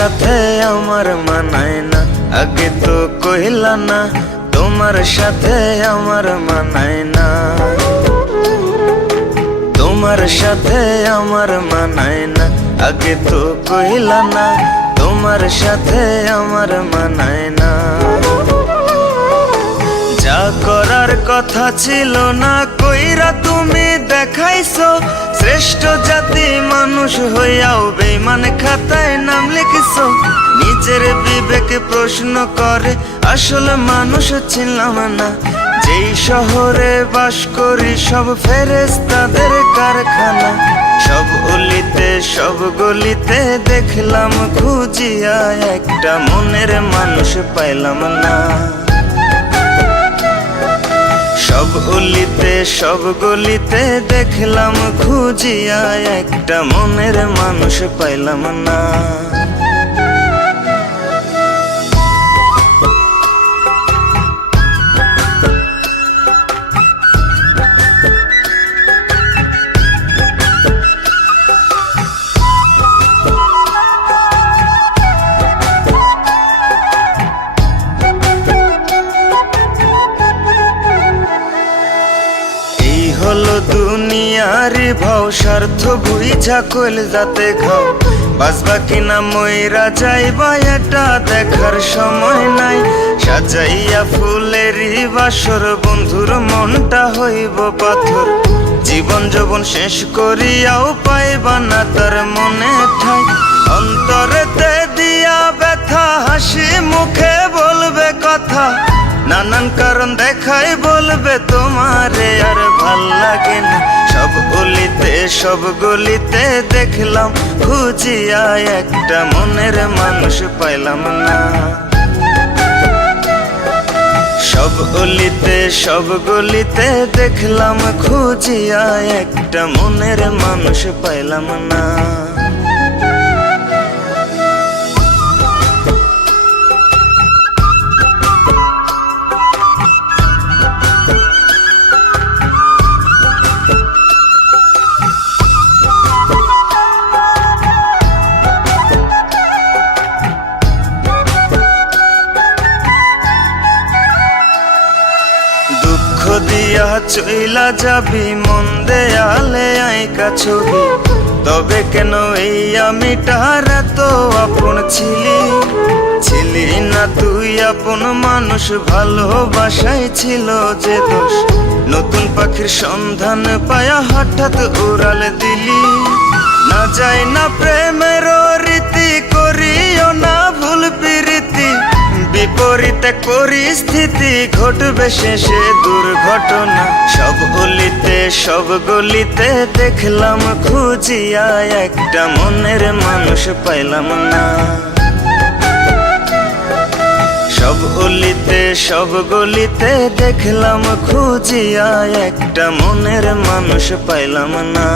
সাথে আমার মানায় না, আগে তো কইলা না তোমার সাথে আমার মানায় না। তোমার সাথে আমার মানায় না, আগে তো কইলা না তোমার সাথে আমার মানায় না। যা করার কথা ছিল না কইরা তুমি দেখাইছো, শ্রেষ্ঠ জাতি মানুষ হইয়াও বেঈমান খাতায় নাম লিখছো। নিজের বিবেকে প্রশ্ন করে আসলে মানুষ ছিলাম না, যেই শহরে বাস করি সব ফেরেশতাদের কারখানা। সব অলিতে সব গলিতে দেখলাম খুঁজিয়া, একটা মনের মানুষ পাইলাম না। সব অলিতে সব গলিতে দেখলাম খুঁজিয়া, একটা মনের মানুষ পাইলাম না। হলো দুনিয়ার ভাও, স্বার্থ বুঝা কইল যাতে খাও, বাঁচবা কিনা মইরা যাইবা এটা দেখার সময় নাই। সাজাইয়া ফুলেরই বাসর বন্ধুর মনটা হইব পাথর, জীবন যৌবন শেষ করিয়াও পাইবা না তার মনে ঠাই। অন্তরেতে দিয়া ব্যথা, হাসি মুখে বলবে কথা, নানান কারণ দেখাই বলবে তোমারে আর ভাল লাগে না। সব অলিতে সব গলিতে দেখলাম খুঁজিয়া, একটা মনের মানুষ পাইলাম না। সব অলিতে সব গলিতে দেখলাম খুঁজিয়া, একটা মনের মানুষ পাইলাম না। দুঃখ দিয়া চইলা যাবি মন দেয়ালে আইকা ছবি, তবে কেন এই আমিটার এত আপন ছিলি? ছিলি না তুই আপন মানুষ, ভালোবাসাই ছিল যে দোষ। নতুন পাখির সন্ধান পায়া হঠাৎ উড়াল দিলি, না যায় না প্রেমের রীতি, করিও না ভুল প্রীতি। বিপরীত পরিস্থিতি ঘটবে শেষে দুর্ঘটনা। সব অলিতে সব গলিতে দেখলাম খুঁজিয়া, একটা মনের মানুষ পাইলাম না। সব অলিতে সব গলিতে দেখলাম খুঁজিয়া, একটা মনের মানুষ পাইলাম না।